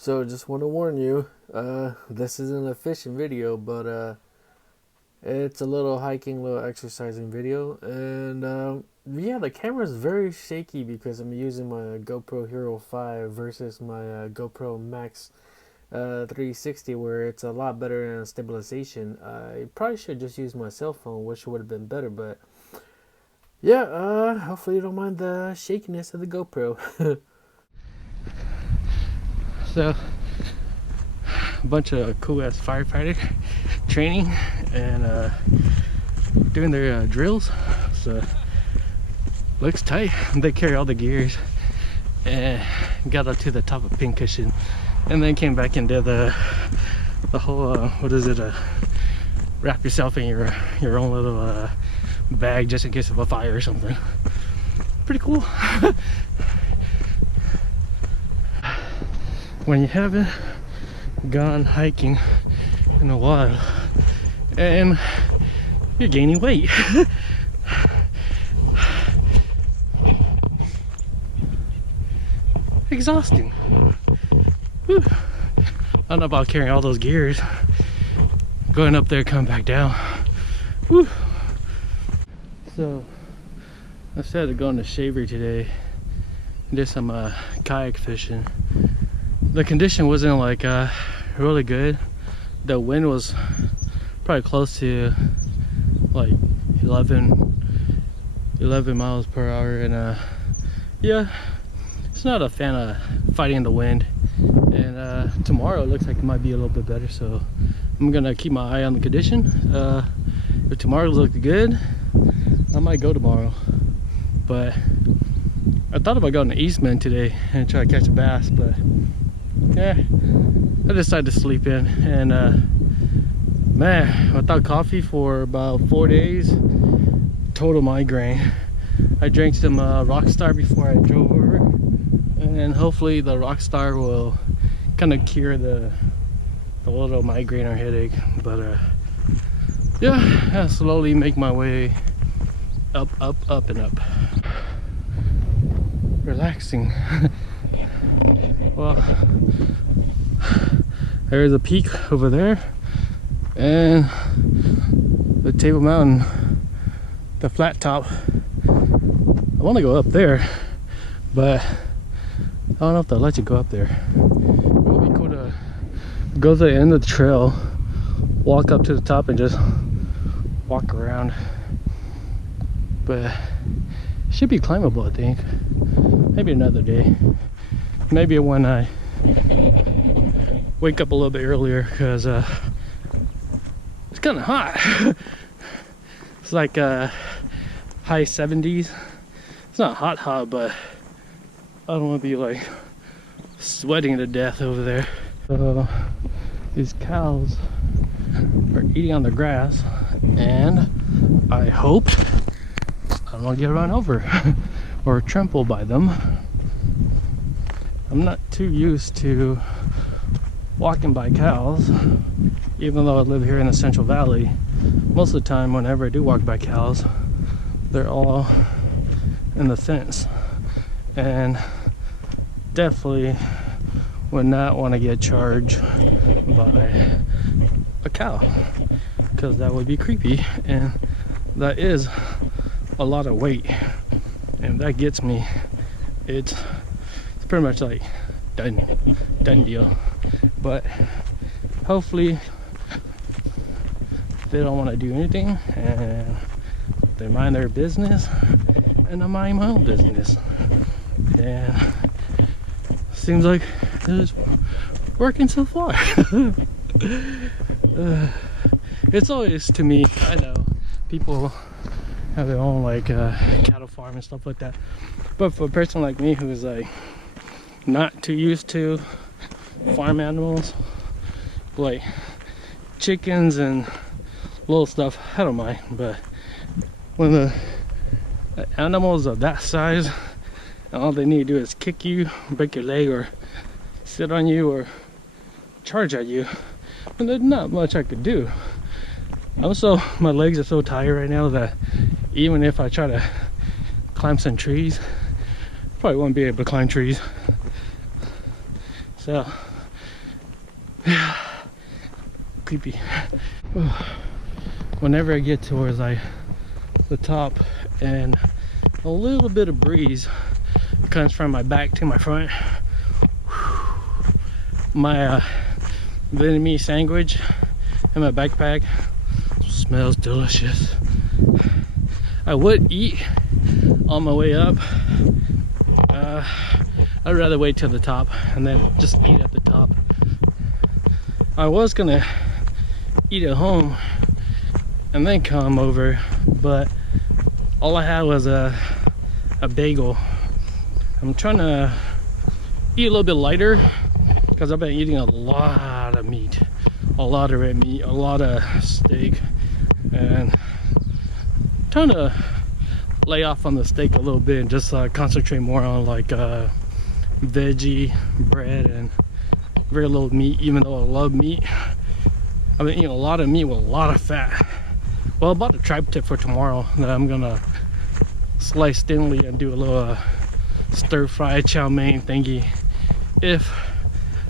So just want to warn you, this isn't a fishing video, but it's a little hiking, little exercising video. And yeah, the camera is very shaky because I'm using my GoPro Hero 5 versus my GoPro Max 360, where it's a lot better in stabilization. I probably should just use my cell phone, which would have been better, but yeah, hopefully you don't mind the shakiness of the GoPro. So, a bunch of cool ass firefighter training and doing their drills. So, looks tight. They carry all the gears and got up to the top of Pincushion, and then came back into the whole what is it? Wrap yourself in your own little bag just in case of a fire or something. Pretty cool. When you haven't gone hiking in a while and you're gaining weight. Exhausting. Whew. I don't know about carrying all those gears, going up there, coming back down. Whew. So I decided to go on the shaver today and do some kayak fishing. The condition wasn't like really good. The wind was probably close to like 11 miles per hour, and yeah, it's not a fan of fighting the wind. And tomorrow it looks like it might be a little bit better, so I'm gonna keep my eye on the condition. If tomorrow looks good, I might go tomorrow. But I thought about going to Eastman today and try to catch a bass, but yeah, I decided to sleep in. And man, without coffee for about 4 days, total migraine. I drank some Rockstar before I drove over, and hopefully the Rockstar will kind of cure the little migraine or headache. But yeah, I'll slowly make my way up and up. Relaxing. Well, there's a peak over there, and the Table Mountain, the flat top. I want to go up there, but I don't know if they'll let you go up there. It would be cool to go to the end of the trail, walk up to the top, and just walk around. But it should be climbable, I think. Maybe another day. Maybe when I wake up a little bit earlier, because it's kind of hot. It's like high 70s. It's not hot, but I don't want to be like sweating to death over there. So these cows are eating on the grass, and I hope I don't get run over or trampled by them. I'm not too used to walking by cows, even though I live here in the Central Valley. Most of the time, whenever I do walk by cows, they're all in the fence, and definitely would not want to get charged by a cow, because that would be creepy, and that is a lot of weight, and that gets me. It's pretty much like done deal. But hopefully they don't want to do anything, and they mind their business, and I mind my own business. And seems like it's working so far. It's always, to me, I know people have their own like cattle farm and stuff like that, but for a person like me who's like not too used to farm animals like chickens and little stuff, I don't mind. But when the animals of that size, and all they need to do is kick you, break your leg, or sit on you, or charge at you, and there's not much I could do. Also, my legs are so tired right now that even if I try to climb some trees, probably won't be able to climb trees. So Creepy. Whenever I get towards like the top and a little bit of breeze comes from my back to my front, my Vietnamese sandwich in my backpack smells delicious. I would eat on my way up. I'd rather wait till the top and then just eat at the top. I was gonna eat at home and then come over, but all I had was a bagel. I'm trying to eat a little bit lighter because I've been eating a lot of meat, a lot of red meat, a lot of steak, and trying to lay off on the steak a little bit and just concentrate more on like veggie bread and very little meat. Even though I love meat, I've been eating a lot of meat with a lot of fat. Well, I bought a tri-tip for tomorrow that I'm gonna slice thinly and do a little stir-fry chow mein thingy if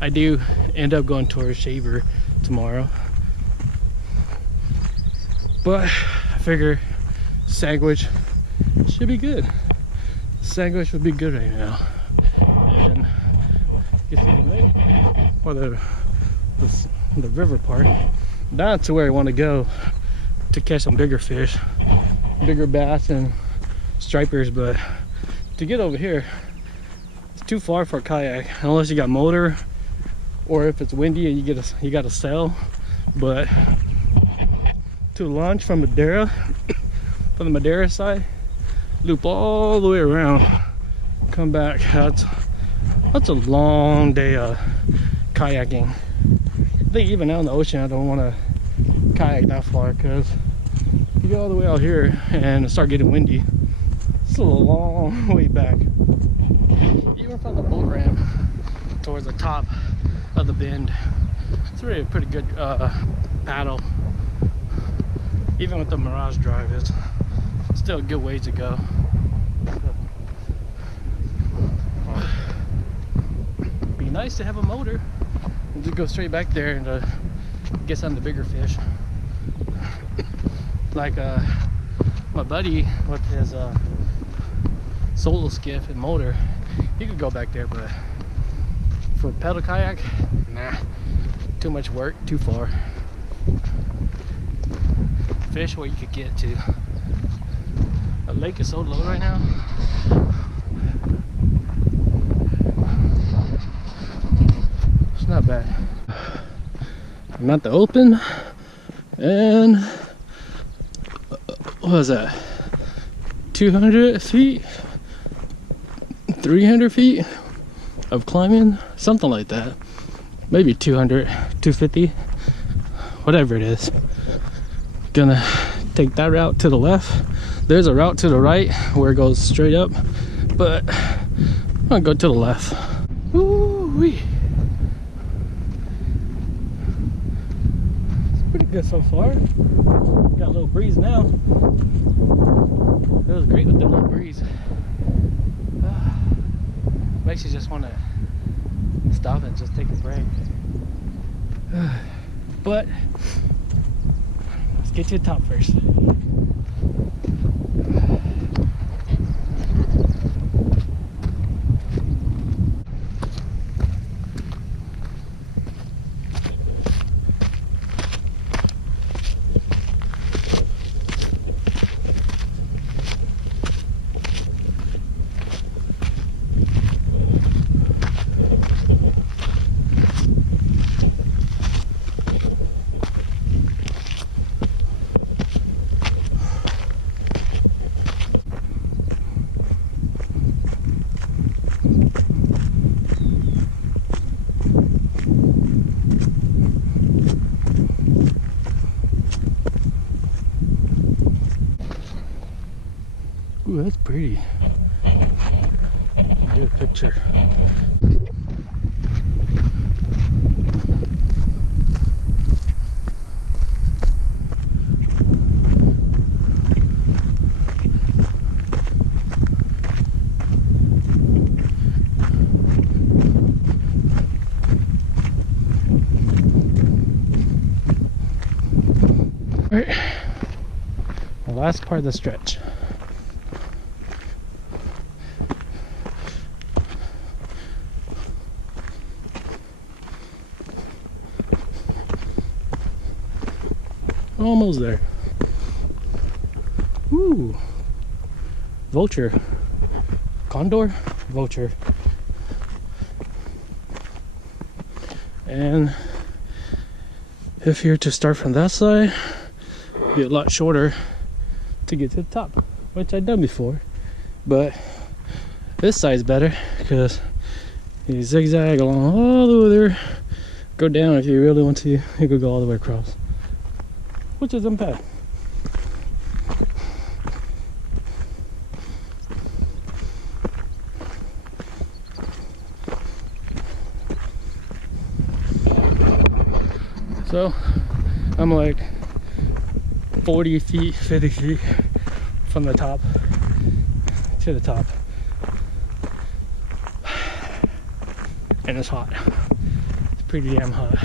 I do end up going towards shaver tomorrow. But I figure sandwich should be good. Sandwich would be good right now. And you see the lake or the river part. That's where I want to go to catch some bigger fish, bigger bass and stripers. But to get over here, it's too far for a kayak unless you got motor, or if it's windy and you got to sail. But to launch from Madeira, from the Madeira side, loop all the way around, come back, that's a long day of kayaking. I think even out in the ocean I don't want to kayak that far, because you go all the way out here and start getting windy, it's a long way back. Even from the boat ramp towards the top of the bend, it's really a pretty good paddle. Even with the Mirage drive, it's still a good ways to go. Be nice to have a motor and just go straight back there and get some of the bigger fish. Like my buddy with his solo skiff and motor, he could go back there, but for pedal kayak, nah, too much work, too far. Fish what you could get to. The lake is so low right now. It's not bad. I'm at the open, and what was that? 200 feet? 300 feet of climbing? Something like that. Maybe 200, 250, whatever it is. Gonna take that route to the left. There's a route to the right where it goes straight up, but I'm gonna go to the left. Woo-wee. It's pretty good so far. Got a little breeze now. It was great with the little breeze. Makes you just want to stop and just take a break. But let's get to the top first. Ooh, that's pretty. Do a picture. Alright, the last part of the stretch. Almost there. Ooh. Vulture. Condor? Vulture. And if you're to start from that side, it'd be a lot shorter to get to the top, which I've done before. But this side's better because you zigzag along all the way there. Go down if you really want to. You could go all the way across, which isn't bad. So I'm like 40 feet, 50 feet from the top to the top. And it's hot. It's pretty damn hot.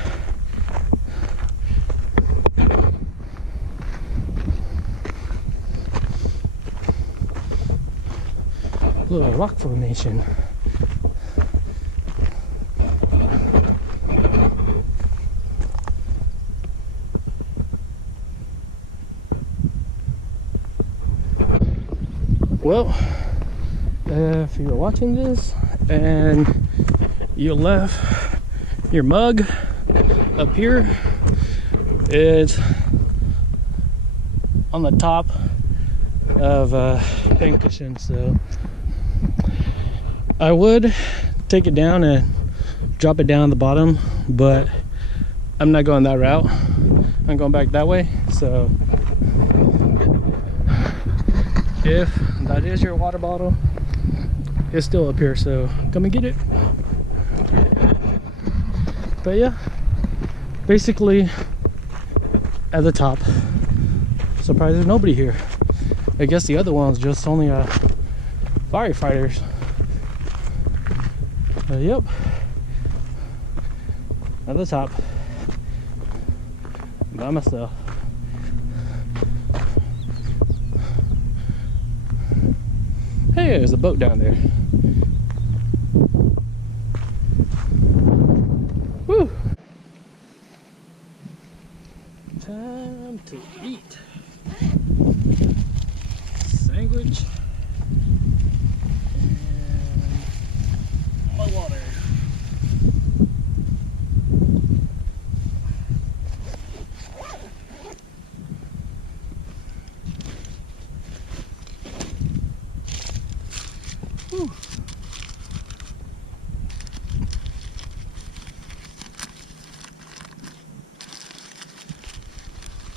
Little rock formation. Well, if you're watching this and you left your mug up here, it's on the top of Pincushion, so I would take it down and drop it down at the bottom, but I'm not going that route. I'm going back that way. So if that is your water bottle, it's still up here, so come and get it. But yeah, basically at the top. Surprised there's nobody here. I guess the other one's just only firefighters. Yep, at the top by myself. Hey, there's a boat down there. Woo! Time to eat. Sandwich and my water. Whew.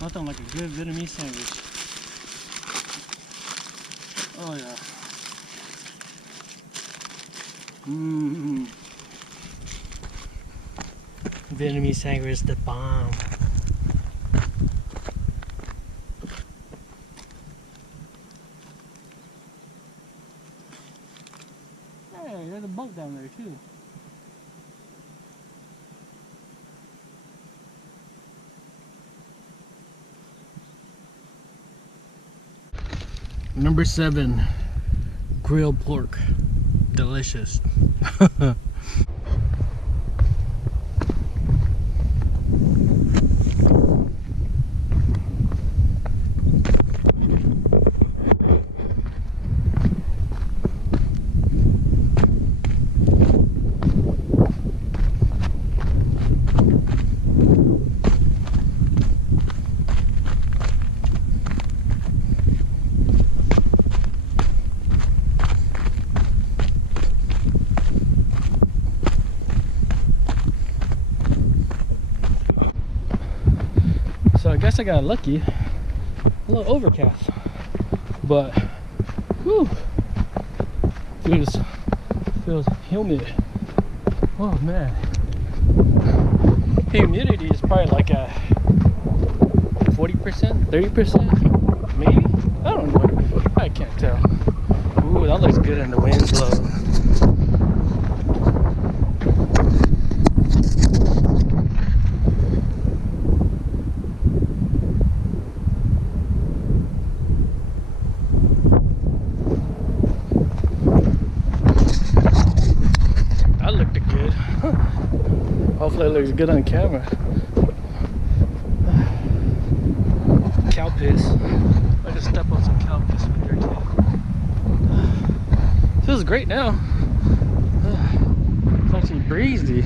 Nothing like a good Vietnamese sandwich. Oh yeah. Vietnamese sandwich is the bomb. Hey, there's a boat down there too. Number 7, grilled pork. Delicious. So I guess I got lucky. A little overcast, but whew, feels humid. Oh man, humidity is probably like a 40%, 30%, maybe. I don't know. I can't tell. Ooh, that looks good in the wind blow. Hopefully it looks good on camera. Cow piss. I just step on some cow piss right there too. Feels great now. It's actually breezy.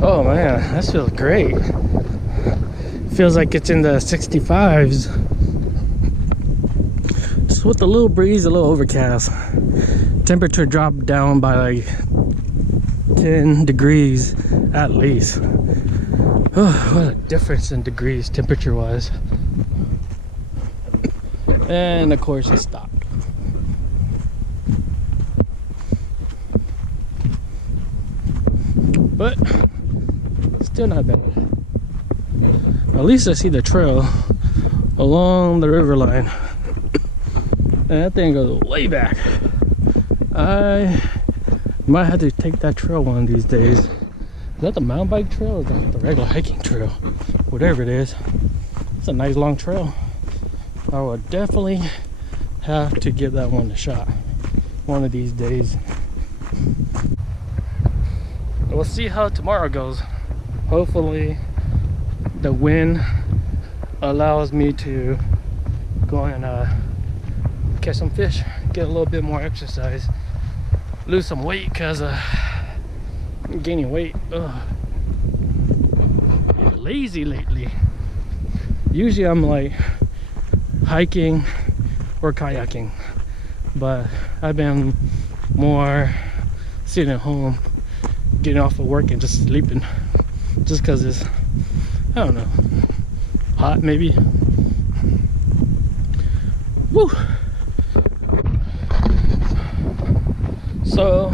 Oh man, this feels great. Feels like it's in the 65s. Just with a little breeze, a little overcast. Temperature dropped down by like 10 degrees at least. Oh, what a difference in degrees temperature wise. And of course it stopped. But still not bad. At least I see the trail along the river line. And that thing goes way back. I might have to take that trail one of these days. Is that the mountain bike trail or is that the regular hiking trail? Whatever it is. It's a nice long trail. I will definitely have to give that one a shot one of these days. We'll see how tomorrow goes. Hopefully the wind allows me to go and catch some fish, get a little bit more exercise, lose some weight because I'm gaining weight. Ugh. Lazy lately. Usually I'm like hiking or kayaking, but I've been more sitting at home, getting off of work and just sleeping, just because it's, I don't know, hot maybe. Woo! So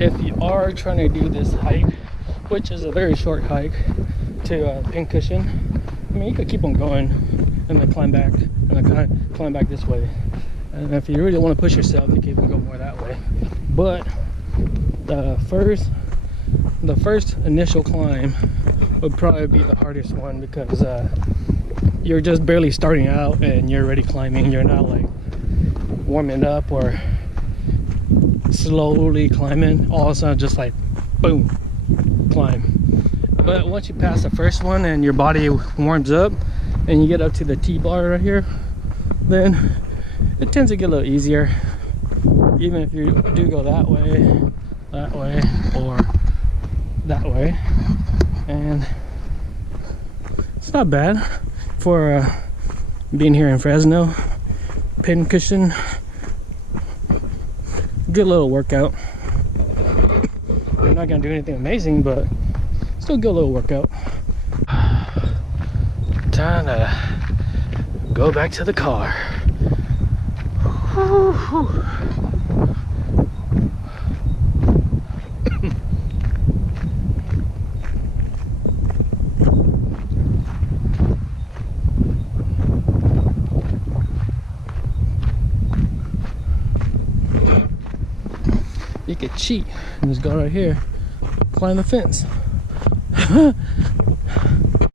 if you are trying to do this hike, which is a very short hike to Pincushion, I mean, you could keep on going and then climb back and then climb back this way. And if you really want to push yourself, you can even go more that way. But the first initial climb would probably be the hardest one, because you're just barely starting out and you're already climbing. You're not like warming up or slowly climbing. All of a sudden just like boom, climb. But once you pass the first one and your body warms up and you get up to the T-bar right here, then it tends to get a little easier, even if you do go that way, or that way. And it's not bad for being here in Fresno. Pincushion, good little workout. We're not gonna do anything amazing, but still good little workout. Time to go back to the car. You could cheat and just go right here, climb the fence.